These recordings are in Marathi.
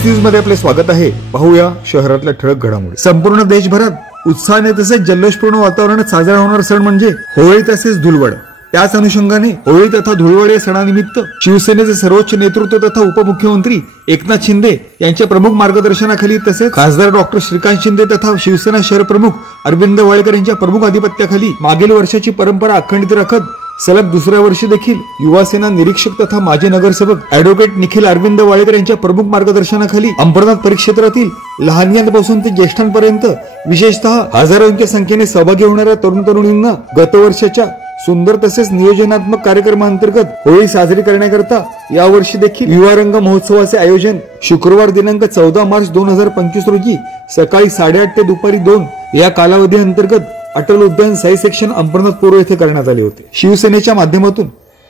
24 न्यूज मध्ये आपले स्वागत आहे। पाहूया शहरातल्या ठळक घडामोडी। संपूर्ण देशभरात उत्साहाने तसेच जल्लोषपूर्ण वातावरणात साजरा होणारा सण म्हणजे होळी तसेच धुळवड। त्याच अनुषंगाने होळी तथा धुळवड या सणानिमित्त शिवसेनेचे सर्वोच्च नेतृत्व तथा उपमुख्यमंत्री एकनाथ शिंदे यांच्या प्रमुख मार्गदर्शनाखाली तसेच खासदार डॉक्टर श्रीकांत शिंदे तथा शिवसेना शहर प्रमुख अरविंद वाळेकर यांच्या प्रमुख अधिपत्याखाली मागील वर्षाची परंपरा अखंडित राखत सलग दुसऱ्या वर्षी देखील युवासेना निरीक्षक तथा माजी नगरसेवक ॲडव्होकेट निखिल अरविंद वाळेकर यांच्या प्रमुख मार्गदर्शनाखाली अंबरनाथ परिक्षेत्रातील लहानग्यांपासून ते ज्येष्ठांपर्यंत विशेषतः हजारोंच्या संख्येने सहभागी होणाऱ्या तरुण तरुणींना गतवर्षाच्या सुंदर तसेच नियोजनात्मक कार्यक्रमांतर्गत होळी साजरी करण्याकरता यावर्षी देखील युवा रंग महोत्सवाचे आयोजन शुक्रवार दिनांक 14 मार्च 2025 रोजी सकाळी 8:30 ते दुपारी 2 या कालावधी अंतर्गत अटल उद्यान साई सेक्शन अंबरनाथ पूर्व येथे करण्यात आले होते। शिवसेनेच्या माध्यमातून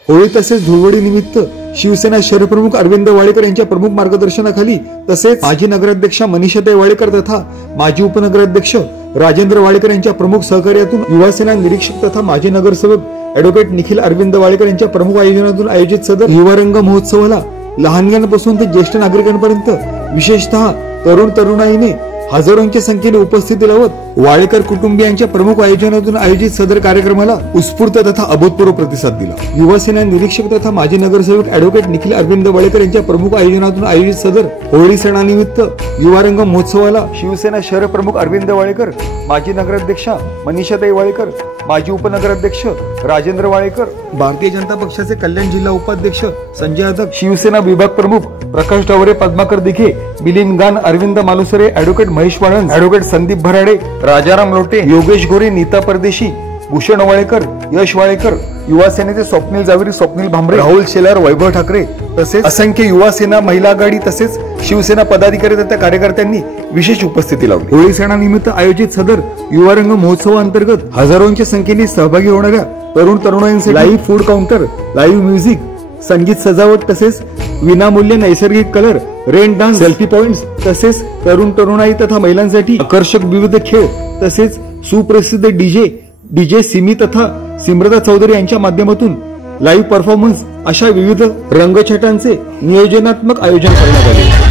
होळी तसेच धुळवडी निमित्त शिवसेना शहर प्रमुख अरविंद वाळेकर यांच्या प्रमुख मार्गदर्शनाखाली तसेच माजी नगराध्यक्षा मनीषाताई वाळेकर तथा माजी उपनगराध्यक्ष राजेंद्र वाळेकर यांच्या प्रमुख सहकार्यातून युवासेना निरीक्षक तथा माजी नगरसेवक ॲडव्होकेट निखिल अरविंद वाळेकर यांच्या प्रमुख आयोजनातून आयोजित सदर युवा रंग महोत्सवाला लहानग्यांपासून ते ज्येष्ठ नागरिकांपर्यंत विशेषतः तरुण तरुणाईने हजारोंच्या संख्येने उपस्थिती लावत वाळेकर कुटुंबियांच्या प्रमुख आयोजनातून आयोजित सदर कार्यक्रमाला उत्स्फूर्त तथा अभूतपूर्व प्रतिसाद दिला। युवासेना निरीक्षक तथा माजी नगरसेवक ॲडव्होकेट निखिल अरविंद वाळेकर यांच्या प्रमुख आयोजनातून आयोजित सदर होळी सणानिमित्त युवा रंग महोत्सवाला शिवसेना शहर प्रमुख अरविंद वाळेकर, माजी नगराध्यक्षा मनीषाताई वाळेकर, माजी उपनगराध्यक्ष राजेंद्र वाळेकर, भारतीय जनता पक्षाचे कल्याण जिल्हा उपाध्यक्ष संजय यादव, शिवसेना विभाग प्रमुख प्रकाश डावरे, पद्माकर दिघे, मिलिंद गान, अरविंद मालुसरे, ॲडव्होकेट महेश वाळंज, ॲडव्होकेट संदीप भराडे, राजाराम लोटे, योगेश गोरे, नीता परदेशी, भूषण वाळेकर, यश वाळेकर, युवा सेनेचे स्वप्नील जावरी, स्वप्नील भांबरे, राहुल शेलार, वैभव ठाकरे तसेच असंख्य युवा सेना महिला आघाडी तसेच शिवसेना पदाधिकारी तथा कार्यकर्त्यांनी विशेष उपस्थिती लावली। होळी सणानिमित्त आयोजित सदर युवा रंग महोत्सवाअंतर्गत हजारोंच्या संख्येने सहभागी होणाऱ्या तरुण तरुणांसाठी live food counter, live music, संगीत सजावट तसेच विनामूल्य नैसर्गिक colour, rain dance, selfie points तसेच तरुण तरुणाई तथा महिलांसाठी आकर्षक विविध खेळ तसेच सुप्रसिद्ध डीजे सिमी तथा सिमरता चौधरी यांच्या माध्यमातून लाईव्ह परफॉर्मन्स अशा विविध रंगछटांचे नियोजनात्मक आयोजन करण्यात आले।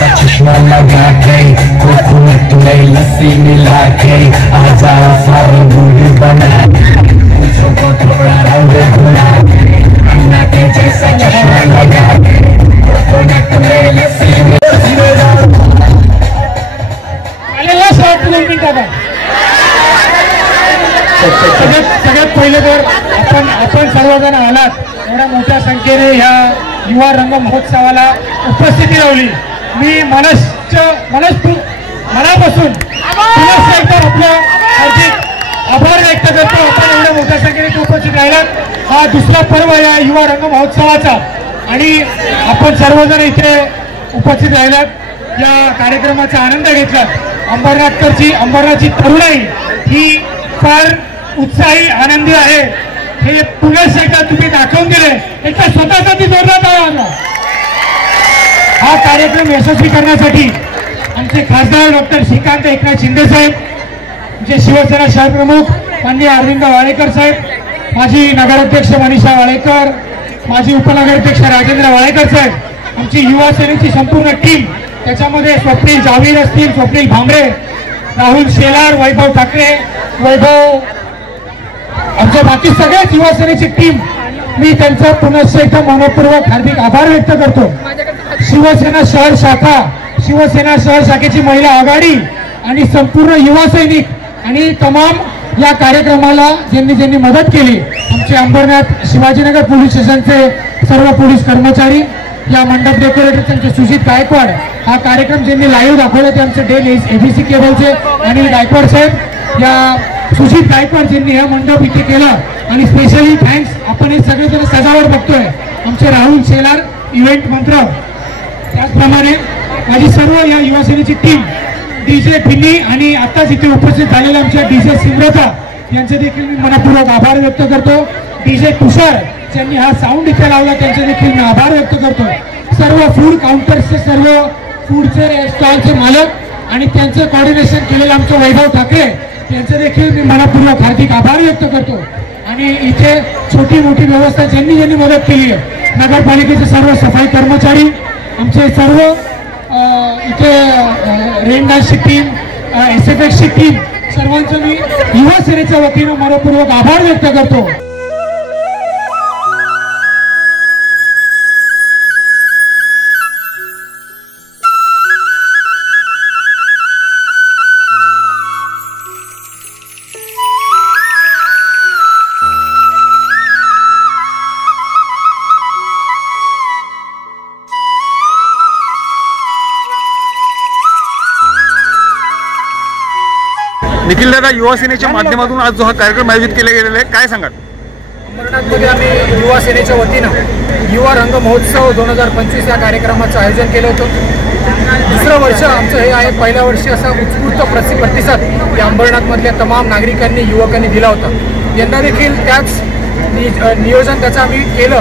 चश्मा लगा के कोकोनट में लस्सी मिला के आजा सारी बूढ़ी बना पूछो को थोड़ा रंग घुला अन्ना के जैसा चश्मा लगा के कोकोनट में लस्सी मिला सगळ्यात पहिले तर आपण सर्वजण आलात एवढ्या मोठ्या संख्येने ह्या युवा रंग महोत्सवाला उपस्थिती लावली। मी मनापासून पुन्हा एकदा आपलं हार्दिक आभार व्यक्त करतो। आपण एवढ्या मोठ्या संख्येने उपस्थित राहिलात। हा दुसरा पर्व या युवा रंग महोत्सवाचा आणि आपण सर्वजण इथे उपस्थित राहिलात या कार्यक्रमाचा आनंद घेतला। अंबरनाथची तरुणाई ही फार उत्साही आनंदी आहे हे पुन्हा एकदा तुम्ही दाखवून दिले। एकदा स्वतःसाठी जोरदार टाळ्या। हा कार्यक्रम यशस्वी करण्यासाठी आमचे खासदार डॉक्टर श्रीकांत एकनाथ शिंदे साहेब, आमचे शिवसेना शहर प्रमुख माननीय अरविंद वाळेकर साहेब, माजी नगराध्यक्ष मनीषा वाळेकर, माजी उपनगराध्यक्ष राजेंद्र वाळेकर साहेब, आमची युवा सेनेची संपूर्ण टीम, त्याच्यामध्ये स्वप्नील जावीर असतील, स्वप्नील भांबरे, राहुल शेलार, वैभव ठाकरे, वैभव, आमच्या बाकी सगळ्याच युवा सेनेची टीम, मी त्यांचा पुन्हा एकदा मनपूर्वक हार्दिक आभार व्यक्त करतो। शिवसेना शहर शाखेची महिला आघाडी आणि संपूर्ण युवा सैनिक आणि तमाम या कार्यक्रमाला ज्यांनी मदत केली, आमचे अंबरनाथ शिवाजीनगर पोलीस स्टेशनचे सर्व पोलीस कर्मचारी, या मंडप डेकोरेटरचे सुजित गायकवाड, हा कार्यक्रम ज्यांनी लाईव्ह दाखवला ते आमचे डेल एबीसी केबलचे आणि गायकवाड साहेब, या सुजित गायकवाड ज्यांनी हा मंडप इथे केला आणि स्पेशली थँक्स आपण हे सगळेजण सजावट बघतोय आमचे राहुल शेलार इव्हेंट मंत्र, त्याचप्रमाणे माझी सर्व या युवा सेनेची टीम, डीजे फिनी आणि आताच इथे उपस्थित झालेल्या आमच्या डीजे सिमरता यांचे देखील मी मनपूर्वक आभार व्यक्त करतो। डीजे तुषार ज्यांनी हा साऊंड इथे लावला त्यांचे देखील मी आभार व्यक्त करतो। सर्व फूड काउंटर्सचे, सर्व फूडचे स्टॉलचे मालक आणि त्यांचं कोऑर्डिनेशन केलेलं आमचं वैभव ठाकरे यांचे देखील मी मनपूर्वक हार्दिक आभार व्यक्त करतो। आणि इथे छोटी मोठी व्यवस्था ज्यांनी मदत केली आहे, नगरपालिकेचे सर्व सफाई कर्मचारी, आमचे सर्व इथे रेन डान्सची टीम, SFXची टीम, सर्वांचं मी युवा सेनेच्या वतीनं मनपूर्वक आभार व्यक्त करतो। निखिल दादा, युवा सेनेच्या माध्यमातून आज जो हा कार्यक्रम आयोजित केला गेलेला आहे, काय सांगाल? अंबरनाथमध्ये आम्ही युवा सेनेच्या वतीनं युवा रंग महोत्सव 2025 या कार्यक्रमाचं आयोजन केलं होतं। दुसरं वर्ष आमचं हे आहे। पहिल्या वर्षी असा उत्स्फूर्त प्रतिसाद या अंबरनाथमधल्या तमाम नागरिकांनी, युवकांनी दिला होता। यंदा देखील त्याच नियोजन त्याचं आम्ही केलं।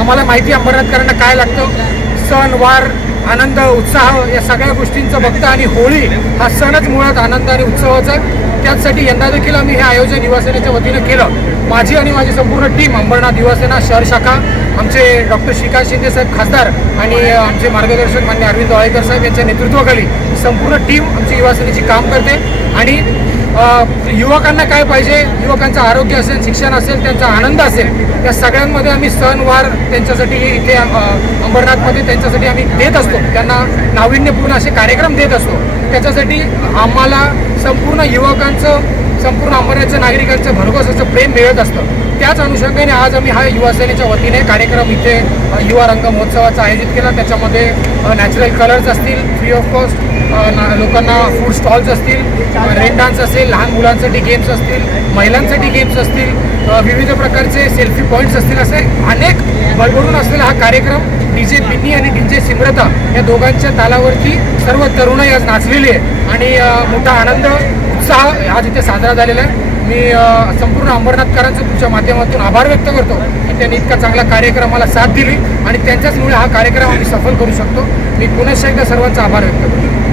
आम्हाला माहिती अंबरनाथकरांना काय लागतं, सण वार, आनंद, उत्साह या सगळ्या गोष्टींचं बघता आणि होळी हा सणच मुळात आनंद आणि उत्सवाचा आहे। त्याचसाठी यंदा देखील आम्ही हे आयोजन युवा सेनेच्या वतीनं केलं। माझी आणि माझी संपूर्ण टीम, अंबरनाथ युवा सेना शहर शाखा, आमचे डॉक्टर श्रीकांत शिंदे साहेब खासदार आणि आमचे मार्गदर्शक माननीय अरविंद वाळेकर साहेब यांच्या नेतृत्वाखाली संपूर्ण टीम आमची युवा सेनेची काम करते। आणि युवकांना काय पाहिजे, युवकांचं आरोग्य असेल, शिक्षण असेल, त्यांचा आनंद असेल, या सगळ्यांमध्ये आम्ही सणवार त्यांच्यासाठी इथे अंबरनाथमध्ये त्यांच्यासाठी आम्ही देत असतो। त्यांना नाविन्यपूर्ण असे कार्यक्रम देत असतो। त्याच्यासाठी आम्हाला संपूर्ण युवकांचं, संपूर्ण अंबरनाथच्या नागरिकांचं भरघोस असं प्रेम मिळत असतं। त्याच अनुषंगाने आज आम्ही हा युवा सेनेच्या वतीने कार्यक्रम इथे युवा रंग महोत्सवाचा आयोजित केला। त्याच्यामध्ये नॅचरल कलर्स असतील, फ्री ऑफ कॉस्ट लोकांना फूड स्टॉल्स असतील, रेन डान्स असेल, लहान मुलांसाठी गेम्स असतील, महिलांसाठी गेम्स असतील, विविध प्रकारचे सेल्फी पॉईंट्स असतील, असे अनेक भरभरून असलेला हा कार्यक्रम डीजे पिन्नी आणि डीजे सिमरता या दोघांच्या तालावरती सर्व तरुणाई आज नाचलेली आहे आणि मोठा आनंद उत्साह आज इथे साजरा झालेला आहे। मी संपूर्ण अंबरनाथकरांचं तुमच्या माध्यमातून आभार व्यक्त करतो की त्यांनी इतका चांगला कार्यक्रमाला साथ दिली आणि त्यांच्याचमुळे हा कार्यक्रम आम्ही सफल करू शकतो। मी पुन्हा एकदा सर्वांचा आभार व्यक्त करतो।